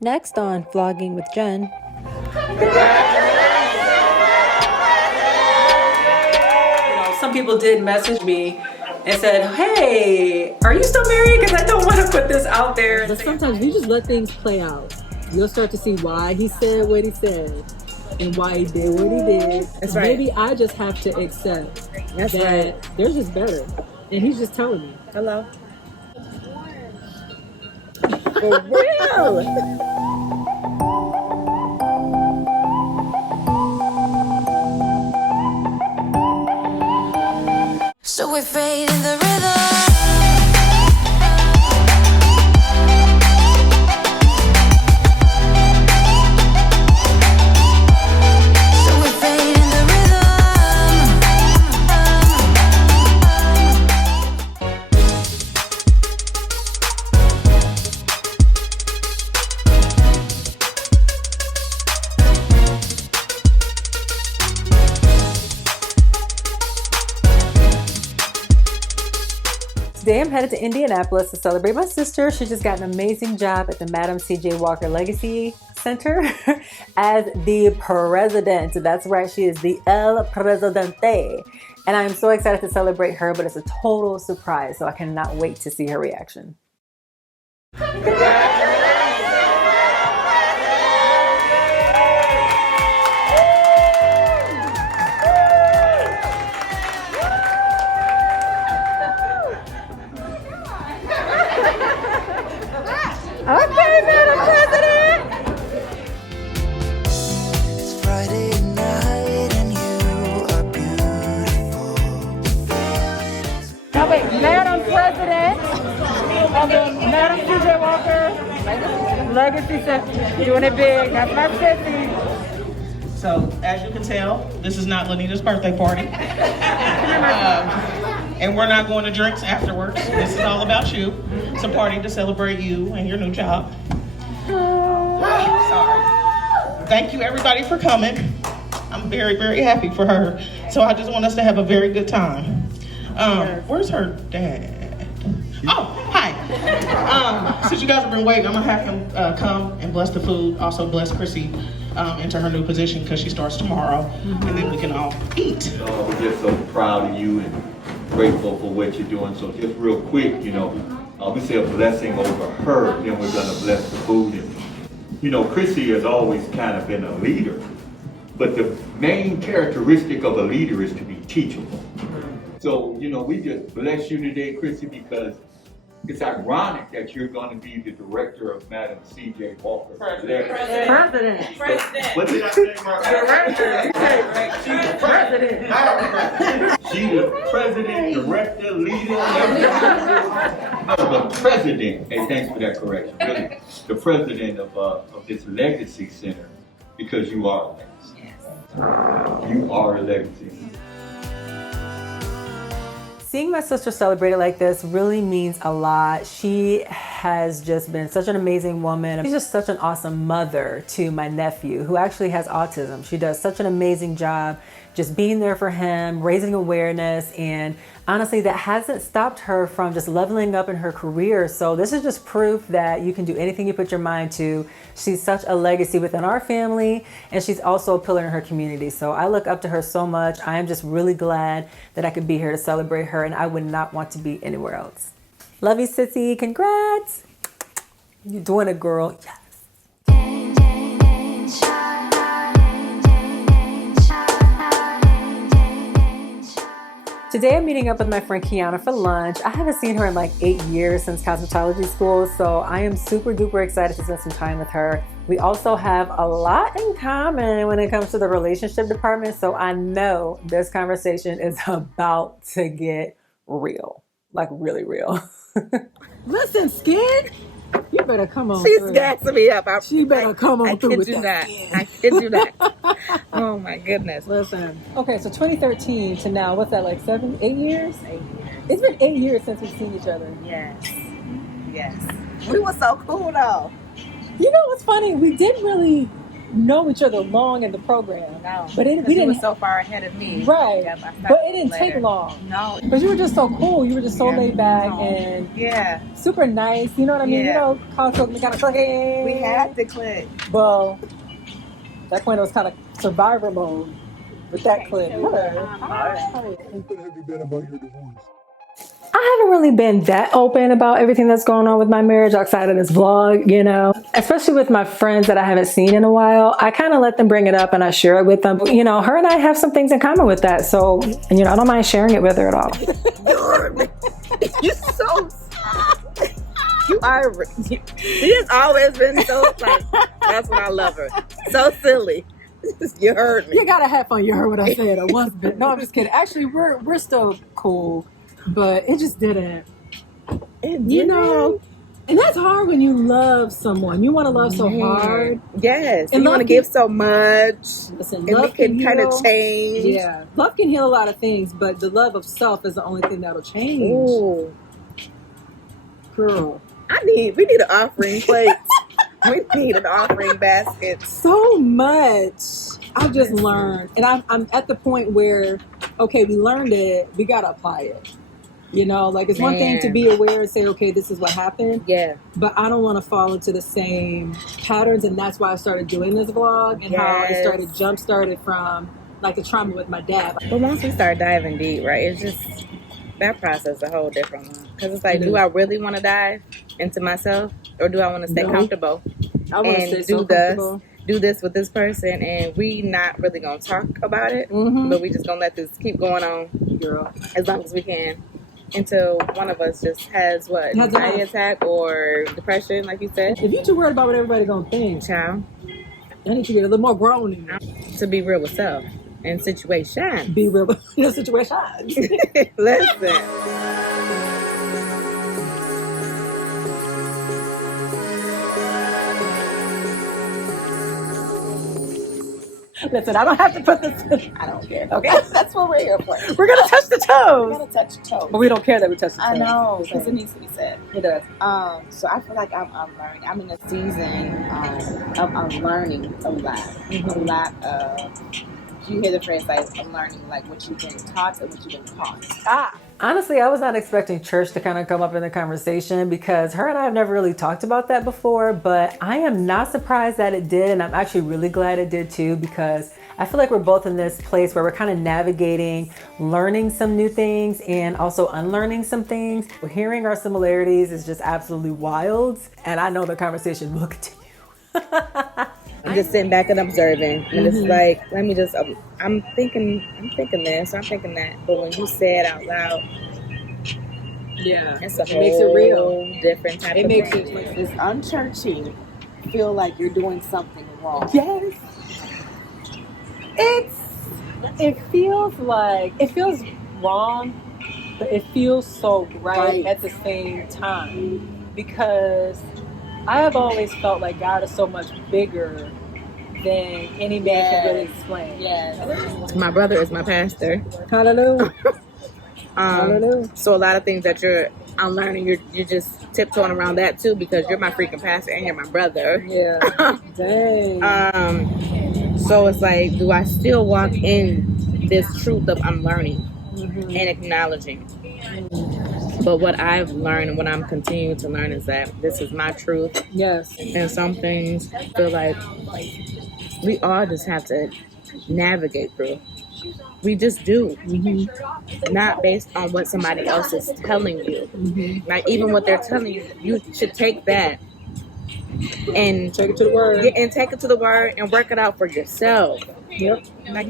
Next on Vlogging with Jen. Some people did message me and said, hey, are you still married? Because I don't want to put this out there. But sometimes you just let things play out. You'll start to see why he said what he said and why he did what he did. That's right. Maybe I just have to accept That's that right. they're just better. And he's just telling me. Hello. For real. So we fade in the rhythm. So we fade in the rhythm. Today I'm headed to Indianapolis to celebrate my sister. She just got an amazing job at the Madam CJ Walker Legacy Center as the president. That's right, she is the El Presidente. And I'm so excited to celebrate her, but it's a total surprise, so I cannot wait to see her reaction. Okay, Madam President! It's Friday night and you are beautiful. No, wait, Madam President of the Madam CJ Walker Legacy Center. Doing it big. That's my sissy. So, as you can tell, this is not Lanita's birthday party. And we're not going to drinks afterwards. This is all about you. It's a party to celebrate you and your new job. Sorry. Thank you, everybody, for coming. I'm very, very happy for her. So I just want us to have a very good time. Where's her dad? Oh, hi. Since you guys have been waiting, I'm gonna have him come and bless the food. Also bless Chrissy into her new position because she starts tomorrow. And then we can all eat. We're just so proud of you and grateful for what you're doing. So just real quick, we say a blessing over her, then we're gonna bless the food. And, Chrissy has always kind of been a leader, but the main characteristic of a leader is to be teachable. So, we just bless you today, Chrissy, because it's ironic that you're going to be the director of Madam C.J. Walker. President. What did I say, Mark? She's the president. She's the president, director, leader, no, the president. Hey, thanks for that correction. Really, the president of this legacy center, because you are a legacy. Yes. You are a legacy. Seeing my sister celebrated like this really means a lot. She has just been such an amazing woman. She's just such an awesome mother to my nephew who actually has autism. She does such an amazing job just being there for him, raising awareness, and honestly, that hasn't stopped her from just leveling up in her career. So this is just proof that you can do anything you put your mind to. She's such a legacy within our family, and she's also a pillar in her community. So I look up to her so much. I am just really glad that I could be here to celebrate her, and I would not want to be anywhere else. Love you, Sissy. Congrats. You're doing it, girl. Yes. Today I'm meeting up with my friend Keyonda for lunch. I haven't seen her in like 8 years since cosmetology school, so I am super duper excited to spend some time with her. We also have a lot in common when it comes to the relationship department, so I know this conversation is about to get real, like really real. Listen, Skin, you better come on She's through. gassing me up. She better come on through with that. I kid you not. Oh my goodness. Listen. Okay, so 2013 to now, what's that, like 8 years? 8 years. It's been 8 years since we've seen each other. Yes. Yes. We were so cool though. You know what's funny? We didn't really know each other long in the program. No, But we you didn't. were so far ahead of me. Right. Yep, I started But it didn't later. take long. No. Because you were just so cool. You were just so Yeah. laid back No. and Yeah, super nice. You know what I mean? Yeah. You know, college we kind of clicking. we had to click. Well, that point it was kind of survivor mode with that clip. I haven't really been that open about everything that's going on with my marriage outside of this vlog, you know, especially with my friends that I haven't seen in a while. I kind of let them bring it up and I share it with them. You know, her and I have some things in common with that. So, you know, I don't mind sharing it with her at all. You're so you are. She's always been so like. That's what I love her. So silly. You heard me. You gotta have fun. You heard what I said. I was bit. No, I'm just kidding. Actually, we're still cool, but it just didn't. You know, and that's hard when you love someone. You want to love so hard. Yes, And you want to give so much. Listen, And we love can kind heal. of change. Yeah, love can heal a lot of things, but the love of self is the only thing that'll change. Ooh, Girl, we need an offering plate. We need an offering basket. so much I've just learned, and I'm at the point where, okay, we learned it, we gotta apply it. You know, like it's one thing to be aware and say, okay, this is what happened. Yeah. But I don't want to fall into the same patterns, and that's why I started doing this vlog and how it started jump-started from like the trauma with my dad. But once we start diving deep, right, it's just that process a whole different one. Because it's like, do I really want to dive into myself, or do I want to stay comfortable I want to and stay so do comfortable. this with this person, and we not really gonna talk about it, but we just gonna let this keep going on, Girl, as long as we can, until one of us just has anxiety attack or depression, like you said. if you too worried about what everybody gonna think, Child, I need you to get a little more grown in you. to be real with self and situation. Be real in your situation. Listen. Listen, I don't have to put this in. I don't care. Okay. That's what we're here for. We're gonna touch the toes. We gotta touch your toes. But we don't care that we touch the toes. I know, because it needs to be said. It does. So I feel like I'm learning. I'm in a season of unlearning a lot. A lot of, you hear the phrase like, I'm learning like what you've been taught and what you've been taught. Honestly, I was not expecting church to kind of come up in the conversation because her and I have never really talked about that before, but I am not surprised that it did. And I'm actually really glad it did too, because I feel like we're both in this place where we're kind of navigating, learning some new things and also unlearning some things. Hearing our similarities is just absolutely wild. And I know the conversation will continue. I'm just sitting back and observing, and it's like, let me just. I'm thinking this, I'm thinking that, but when you say it out loud, Yeah. it's a It makes it real. whole different type It of makes thing. it It's unchurchy. Feel like you're doing something wrong. Yes. It feels wrong, but it feels so right at the same time, because I have always felt like God is so much bigger than any man can really explain. Yes. My brother is my pastor. Hallelujah. Hallelujah. So a lot of things that you're unlearning, you're just tiptoeing around that too, because you're my freaking pastor and you're my brother. Yeah. Dang. So it's like, do I still walk in this truth of unlearning and acknowledging? But what I've learned and what I'm continuing to learn is that this is my truth. Yes. And some things I feel like we all just have to navigate through. We just do. Not based on what somebody else is telling you. Like, even what they're telling you, you should take that and Take it to the word. and take it to the word and work it out for yourself. Yep. Like,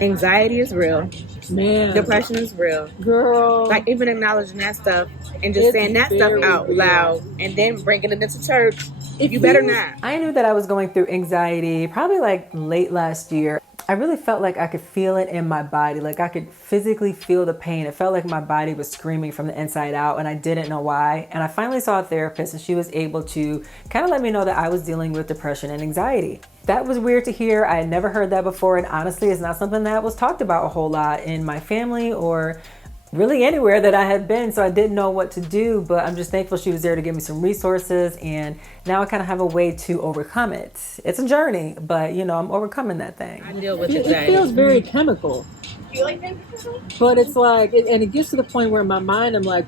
anxiety is real. Man. Depression is real. Girl. Like, even acknowledging that stuff and just It's saying that stuff very out real. loud and then bringing it into church. You better not. I knew that I was going through anxiety probably like late last year. I really felt like I could feel it in my body. Like I could physically feel the pain. It felt like my body was screaming from the inside out and I didn't know why. And I finally saw a therapist and she was able to kind of let me know that I was dealing with depression and anxiety. That was weird to hear. I had never heard that before. And honestly, it's not something that was talked about a whole lot in my family or really anywhere that I had been. So I didn't know what to do, but I'm just thankful she was there to give me some resources. And now I kind of have a way to overcome it. It's a journey, but you know, I'm overcoming that thing. I deal with It anxiety. feels very chemical. But it's like, and it gets to the point where in my mind, I'm like,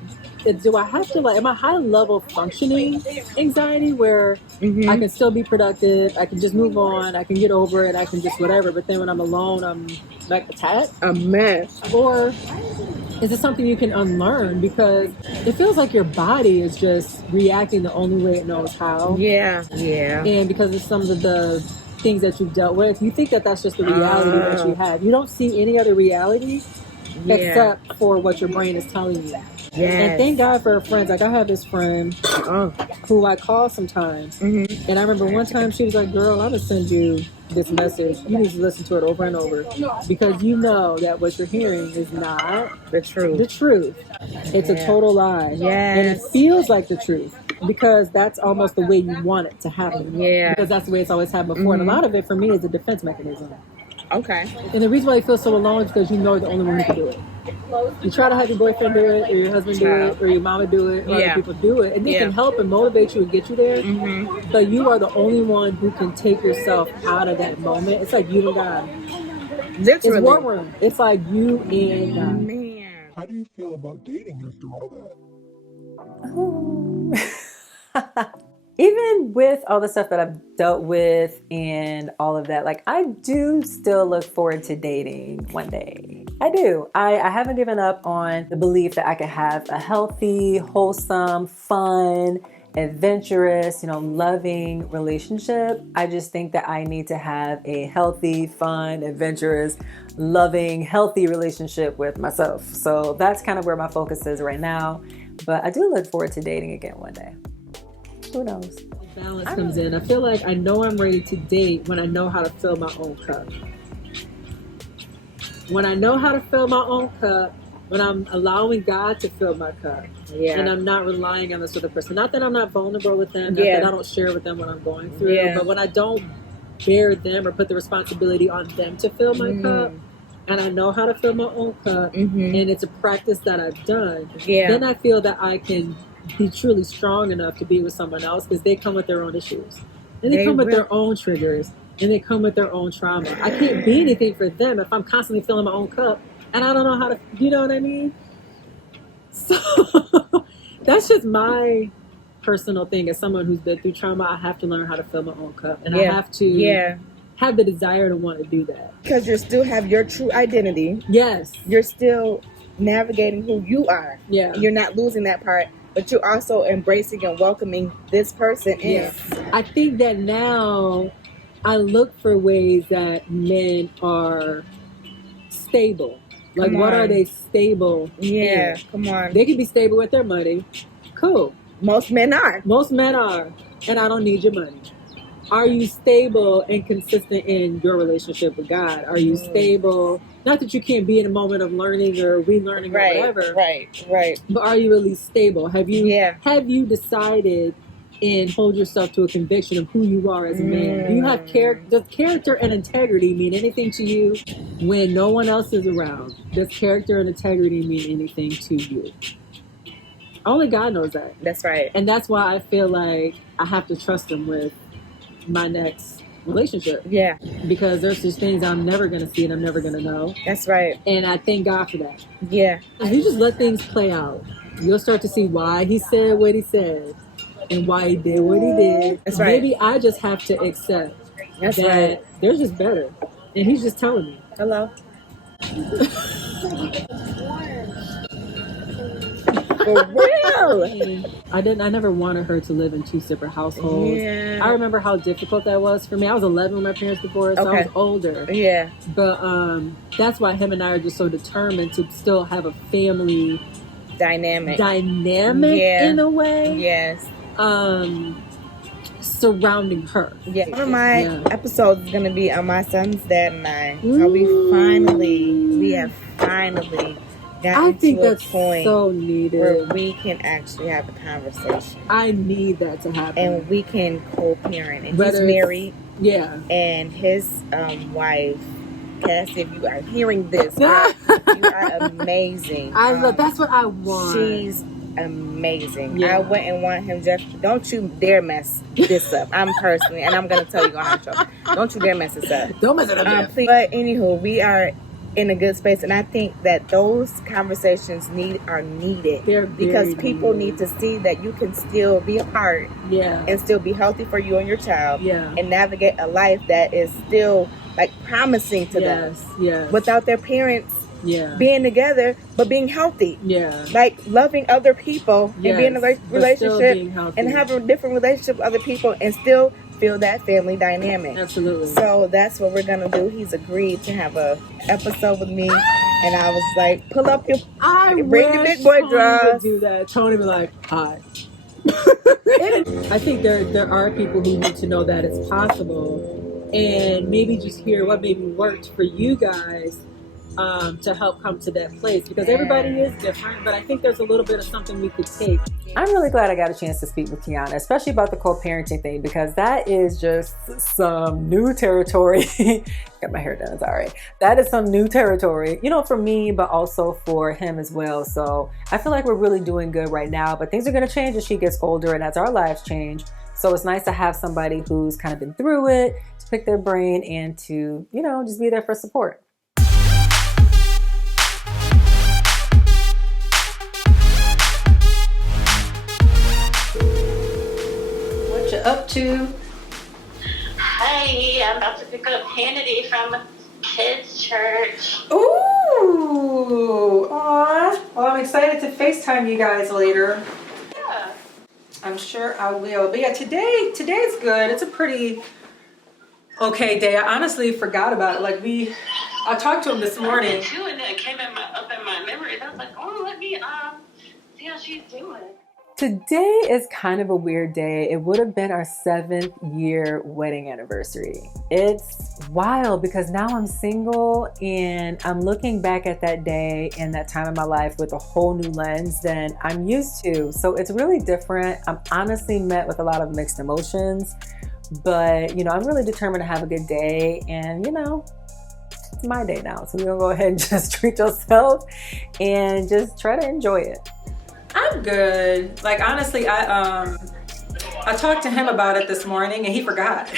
do I have to, like, am I high level functioning anxiety where I can still be productive, I can just move on, I can get over it, I can just whatever, but then when I'm alone, I'm like attacked? A mess. Or is it something you can unlearn? Because it feels like your body is just reacting the only way it knows how. Yeah. And because of some of the things that you've dealt with, you think that that's just the reality that you have. You don't see any other reality except for what your brain is telling you. And thank God for friends. Like I have this friend who I call sometimes. And I remember one time she was like, girl, I'm going to send you this message. You need to listen to it over and over because you know that what you're hearing is not The truth. the truth. It's a total lie. And it feels like the truth because that's almost the way you want it to happen. Because that's the way it's always happened before. And a lot of it for me is a defense mechanism. Okay. And the reason why you feel so alone is because you know you're the only one who can do it. You try to have your boyfriend do it, or your husband do it, or your mama do it, or other people do it. And they can help and motivate you and get you there. But you are the only one who can take yourself out of that moment. It's like you and God. Literally. It's war room. It's like you and God. Man. How do you feel about dating after all that? Even with all the stuff that I've dealt with and all of that, like I do still look forward to dating one day. I do. I haven't given up on the belief that I could have a healthy, wholesome, fun, adventurous, loving relationship. I just think that I need to have a healthy, fun, adventurous, loving, healthy relationship with myself. So that's kind of where my focus is right now. But I do look forward to dating again one day. Who knows? Balance comes in. I feel like I know I'm ready to date when I know how to fill my own cup. When I know how to fill my own cup, when I'm allowing God to fill my cup, and I'm not relying on this other person. Not that I'm not vulnerable with them, not that I don't share with them what I'm going through, but when I don't bear them or put the responsibility on them to fill my cup, and I know how to fill my own cup, and it's a practice that I've done, then I feel that I can be truly strong enough to be with someone else because they come with their own issues. And they come with their own triggers. And they come with their own trauma. I can't be anything for them if I'm constantly filling my own cup and I don't know how to, you know what I mean? So that's just my personal thing. As someone who's been through trauma, I have to learn how to fill my own cup. And I have to have the desire to want to do that. Because you still have your true identity. Yes. You're still navigating who you are. Yeah. You're not losing that part. But you're also embracing and welcoming this person in. Yes. I think that now I look for ways that men are stable. Like, what are they stable in? Come on. They can be stable with their money. Cool. Most men are. Most men are. And I don't need your money. Are you stable and consistent in your relationship with God? Are you stable? Not that you can't be in a moment of learning or relearning or whatever. Right. But are you really stable? Have you decided and hold yourself to a conviction of who you are as a man? Do you have character? Does character and integrity mean anything to you when no one else is around? Does character and integrity mean anything to you? Only God knows that. That's right. And that's why I feel like I have to trust him with my next relationship. Yeah. Because there's just things I'm never going to see and I'm never going to know. That's right. And I thank God for that. Yeah. If you just let things play out, you'll start to see why he said what he said and why he did what he did. That's right. Maybe I just have to accept that they're just better. And he's just telling me. Hello. For real. I never wanted her to live in two separate households. Yeah. I remember how difficult that was for me. I was 11 when my parents divorced, so I was older. Yeah. But that's why him and I are just so determined to still have a family dynamic in a way. Yes. Surrounding her. Yeah. One of my episodes is going to be on my son's dad and I. How we have finally gotten to a point so needed where we can actually have a conversation. I need that to happen. And we can co-parent. And he's married. Yeah. And his wife Cassie, if you are hearing this, girl, you are amazing. I love. That's what I want. She's amazing. Yeah. I wouldn't want him just. Don't you dare mess this up. I'm personally, and I'm gonna tell you on our show. Don't you dare mess this up. Don't mess it up. Please. But anywho, we are in a good space, and I think that those conversations are needed. They're because very people needed. need to see that you can still be apart Yeah. and still be healthy for you and your child. Yeah. And navigate a life that is still like promising to them Yes. without their parents Yeah. being together but being healthy. Yeah. Like loving other people and being in a But still relationship being healthy. and having a different relationship with other people and still feel that family dynamic. Absolutely. So that's what we're gonna do. He's agreed to have a episode with me, and I was like, pull up your bring your big boy Tony draws. would do that. Tony would be like, hi. I think there are people who need to know that it's possible, and maybe just hear what maybe worked for you guys to help come to that place, because everybody is different, but I think there's a little bit of something we could take. I'm really glad I got a chance to speak with Keyonda, especially about the co-parenting thing, because that is just some new territory. Got my hair done, sorry. That is some new territory, you know, for me, but also for him as well. So I feel like we're really doing good right now, but things are going to change as she gets older and as our lives change. So it's nice to have somebody who's kind of been through it, to pick their brain and to, you know, just be there for support. What you up to? Hi, I'm about to pick up Hannity from Kids Church. Ooh, aw. Well, I'm excited to FaceTime you guys later. Yeah. I'm sure I will. But yeah, today's good. It's a pretty okay day. I honestly forgot about it. Like I talked to him this morning. Too, and then it came up in my memory. I was like, oh, let me see how she's doing. Today is kind of a weird day. It would have been our 7th year wedding anniversary. It's wild because now I'm single and I'm looking back at that day and that time in my life with a whole new lens than I'm used to. So it's really different. I'm honestly met with a lot of mixed emotions, but you know, I'm really determined to have a good day, and you know, it's my day now. So we're gonna go ahead and just treat yourself and just try to enjoy it. I'm good. Like honestly, I talked to him about it this morning and he forgot.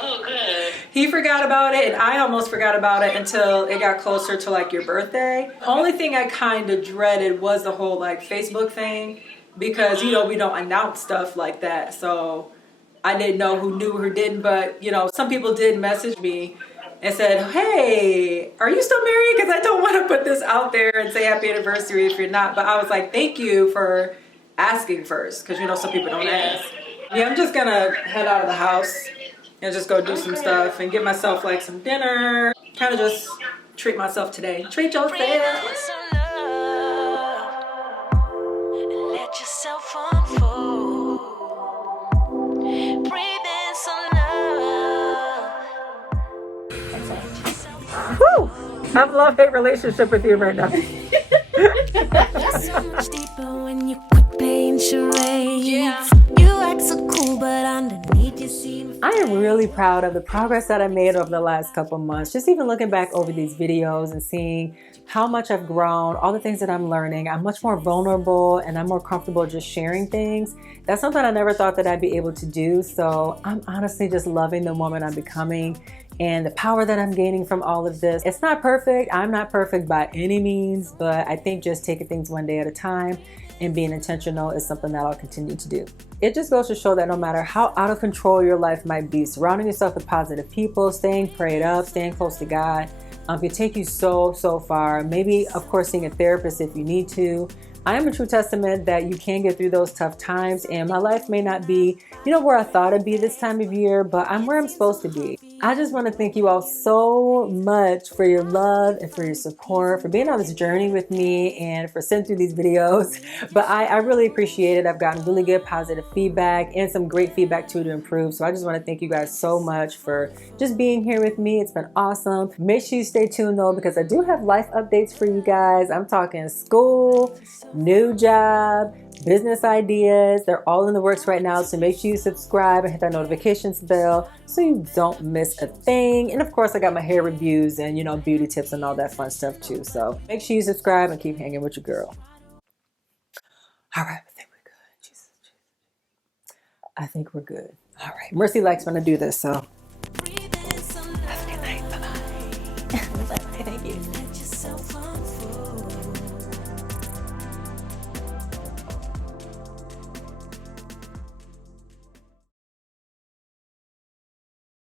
Oh, good. He forgot about it, and I almost forgot about it until it got closer to like your birthday. Only thing I kind of dreaded was the whole like Facebook thing, because you know we don't announce stuff like that. So I didn't know who knew who didn't, but you know some people did message me and said, hey, are you still married? Because I don't want to put this out there and say happy anniversary if you're not. But I was like, thank you for asking first, because you know some people don't ask. Yeah, I'm just gonna head out of the house and just go do some stuff and get myself like some dinner. Kind of just treat myself today. Treat yourself. Let yourself unfold. Breathe in some love. Whew! I'm a love-hate relationship with you right now. So much deeper when you quit playing charades. You act so cool, but underneath you seem. I am really proud of the progress that I made over the last couple months. Just even looking back over these videos and seeing how much I've grown, all the things that I'm learning. I'm much more vulnerable and I'm more comfortable just sharing things. That's something I never thought that I'd be able to do. So I'm honestly just loving the woman I'm becoming and the power that I'm gaining from all of this. It's not perfect. I'm not perfect by any means, but I think just taking things one day at a time and being intentional is something that I'll continue to do. It just goes to show that no matter how out of control your life might be, surrounding yourself with positive people, staying prayed up, staying close to God, can take you so far. Maybe, of course, seeing a therapist if you need to. I am a true testament that you can get through those tough times, and my life may not be, you know, where I thought it'd be this time of year, but I'm where I'm supposed to be. I just want to thank you all so much for your love and for your support, for being on this journey with me and for sending through these videos. But I really appreciate it. I've gotten really good positive feedback and some great feedback too to improve. So I just want to thank you guys so much for just being here with me. It's been awesome. Make sure you stay tuned though, because I do have life updates for you guys. I'm talking school, new job, business ideas. They're all in the works right now. So make sure you subscribe and hit that notifications bell so you don't miss a thing. And of course, I got my hair reviews and, you know, beauty tips and all that fun stuff too. So make sure you subscribe and keep hanging with your girl. All right, I think we're good. Jesus. I think we're good. All right. Mercy likes when I do this, so